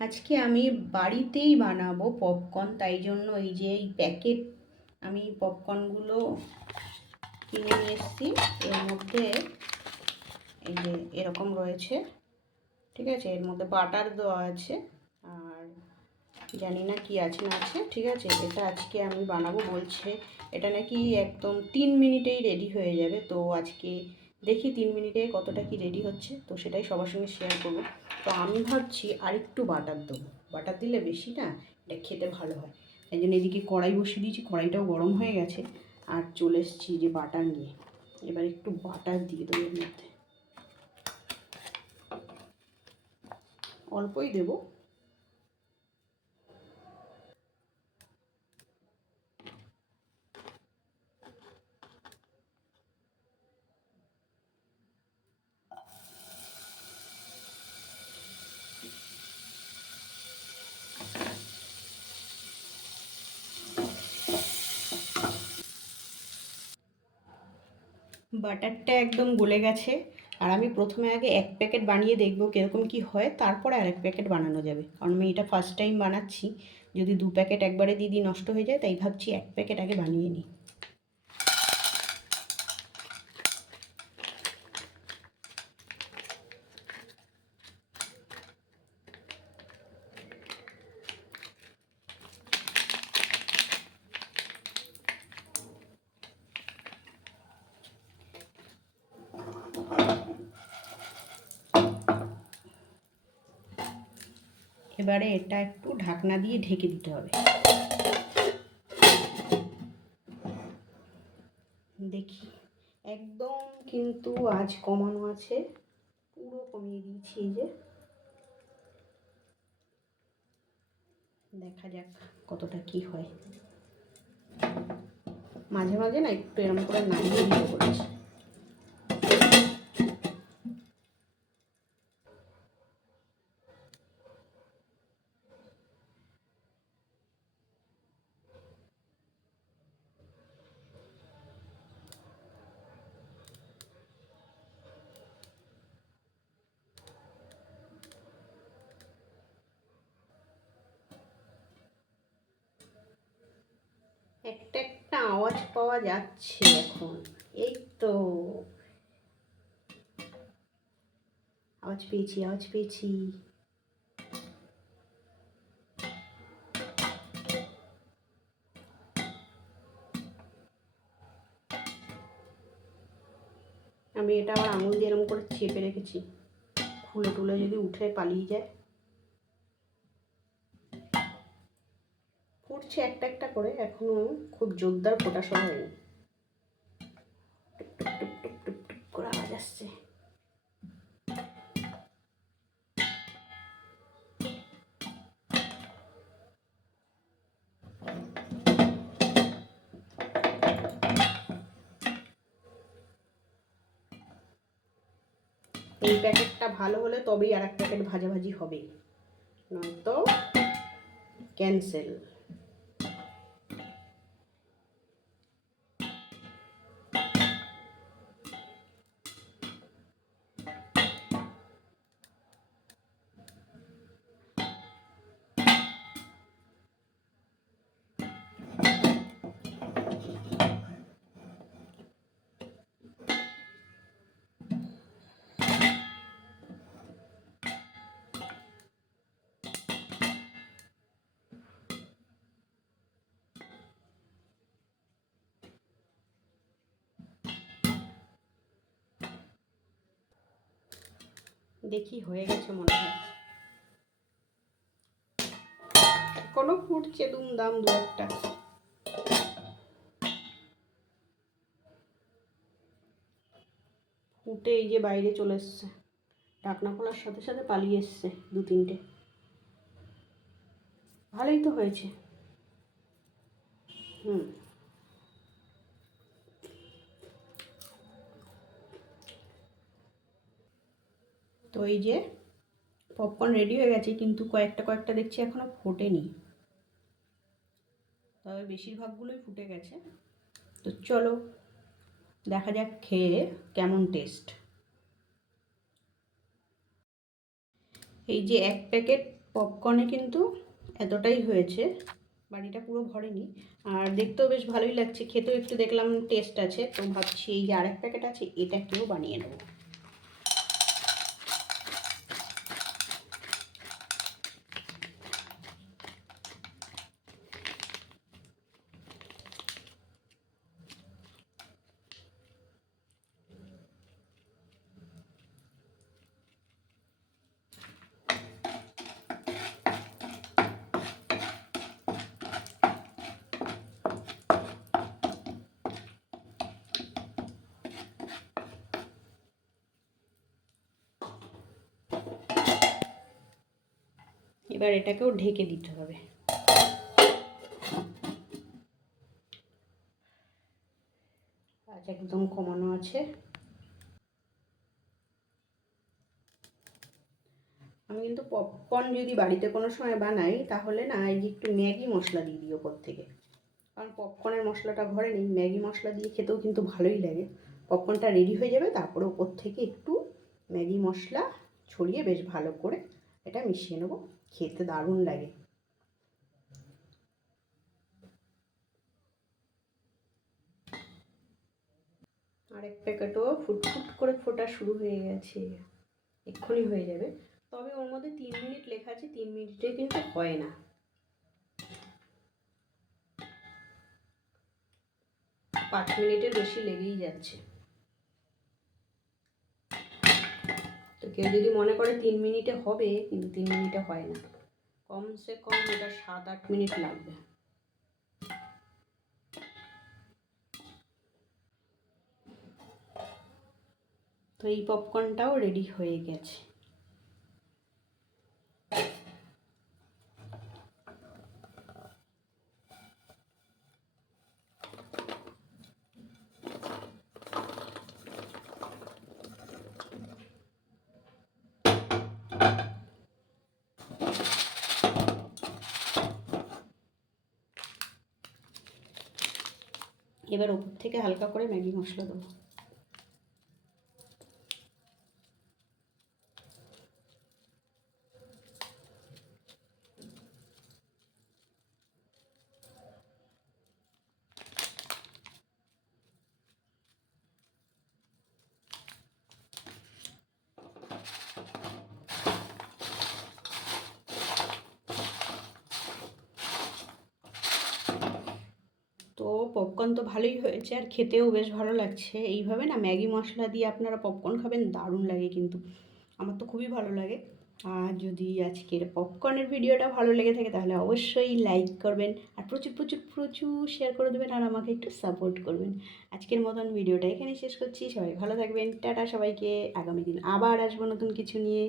আজকে আমি বাড়িতেই বানাবো পপকর্ন তাই জন্য এই যে এই প্যাকেট আমি পপকর্নগুলো কিনে নিয়ে এসেছি। এর মধ্যে এই যে এরকম রয়েছে, ঠিক আছে? এর মধ্যে বাটার দেওয়া আছে, আর জানি না কি আছে, না আছে, ঠিক আছে? এটা আজকে আমি বানাবো বলছে, এটা নাকি একদম তিন মিনিটেই রেডি হয়ে যাবে। তো আজকে দেখি তিন মিনিটে কতটা কি রেডি হচ্ছে, তো সেটাই সবার সঙ্গে শেয়ার করব। তো আমি ভাবছি আরেকটু বাটার দেবো। বাটার দিলে বেশি না, এটা খেতে ভালো হয়। তাই জন্য এদিকে কড়াই বসিয়ে দিয়েছি, কড়াইটাও গরম হয়ে গেছে। আর চলে এসেছি যে বাটার নিয়ে। এবার একটু বাটার দিয়ে দেবো এর মধ্যে। অল্পই দেবো। বাটারটা একদম গলে গেছে। আর আমি প্রথমে আগে এক প্যাকেট বানিয়ে দেখব কীরকম কি হয়, তারপরে আর এক প্যাকেট বানানো যাবে। কারণ আমি এটা ফার্স্ট টাইম বানাচ্ছি। যদি দু প্যাকেট একবারে দিদি নষ্ট হয়ে যায়, তাই ভাবছি এক প্যাকেট আগে বানিয়ে নিই। এবারে এটা একটু ঢাকনা দিয়ে ঢেকে দিতে হবে। দেখি, একদম কিন্তু আজ কমানো আছে, পুরো কমিয়ে দিয়েছি যে। দেখা যাক কতটা কি হয়। মাঝে মাঝে না একটু এরম করে নাড়িয়ে দিতে বলেছে আওয়াজ পাওয়া যাচ্ছে এখন। এই তো। আওয়াজ পেয়েছি আওয়াজ পেয়েছি। আমি এটা আবার আঙুল দিয়ে এরকম করে চেপে রেখেছি। খুলে টুলে যদি উঠে পালিয়ে যায়। একটা একটা করে, এখনও খুব জোরদার ফোটা সহ হয়নি। এই প্যাকেটটা ভালো হলে তবেই আর এক প্যাকেট ভাজাভাজি হবে। নয়তো ক্যান্সেল। দেখি হয়ে গেছে মনে হয়। কোনো ফুটছে দুমদাম দু একটা। ফুটে এই যে বাইরে চলে এসছে। ঢাকনা খোলার সাথে সাথে পালিয়ে এসছে দু তিনটে। ভালোই তো হয়েছে। হুম। তো এই যে পপকর্ন রেডি হয়ে গেছে, কিন্তু কয়েকটা কয়েকটা দেখছি এখনও ফোটেনি। তবে বেশিরভাগগুলোই ফুটে গেছে। তো চলো দেখা যাক খেয়ে কেমন টেস্ট এই যে এক প্যাকেট পপকর্নে কিন্তু এতটাই হয়েছে, বাড়িটা পুরো ভরেনি। আর দেখতেও বেশ ভালোই লাগছে, খেতেও একটু দেখলাম টেস্ট আছে, তো ভাবছি এই যে আরেক প্যাকেট আছে এটাকেও বানিয়ে নেব। এবার এটাকেও ঢেকে দিতে হবে। আজ একদম কমানো আছে। আমি কিন্তু পপকর্ন যদি বাড়িতে কোনো সময় বানাই, তাহলে না এই যে একটু ম্যাগি মশলা দিয়ে দিই ওপর থেকে। কারণ পপকর্নের মশলাটা ঘরে নেই, ম্যাগি মশলা দিয়ে খেতেও কিন্তু ভালোই লাগে। পপকর্নটা রেডি হয়ে যাবে, তারপরে ওপর থেকে একটু ম্যাগি মশলা ছড়িয়ে বেশ ভালো করে এটা মিশিয়ে নেব। খেতে দারুণ লাগে। আরেক প্যাকেটও ফুটফুট করে ফোটা শুরু হয়ে গেছে। এক্ষুনি হয়ে যাবে। তবে ওর মধ্যে তিন মিনিট লেখা আছে, তিন মিনিটে কিন্তু হয় না। পাঁচ মিনিটের বেশি লেগেই যাচ্ছে তো কেউ যদি মনে করে তিন মিনিটে হবে, কিন্তু তিন মিনিটে হয় না। কমসে কম এটা সাত আট মিনিট লাগবে। তো এই পপকর্নটাও রেডি হয়ে গেছে। এবার ওপর থেকে হালকা করে ম্যাগি মশলা দেবো তো পপকর্ন তো ভালোই হয়েছে আর খেতেও বেশ ভালো লাগছে। এইভাবে না ম্যাগি মশলা দিয়ে আপনারা পপকর্ন খাবেন, দারুণ লাগে কিন্তু। আমার তো খুবই ভালো লাগে। আর যদি আজকের পপকর্নের ভিডিওটা ভালো লেগে থাকে তাহলে অবশ্যই লাইক করবেন আর প্রচুর প্রচুর প্রচুর শেয়ার করে দেবেন আর আমাকে একটু সাপোর্ট করবেন। আজকের মতন ভিডিওটা এখানেই শেষ করছি। সবাই ভালো থাকবেন। টাটা সবাইকে। আগামী দিন আবার আসব নতুন কিছু নিয়ে।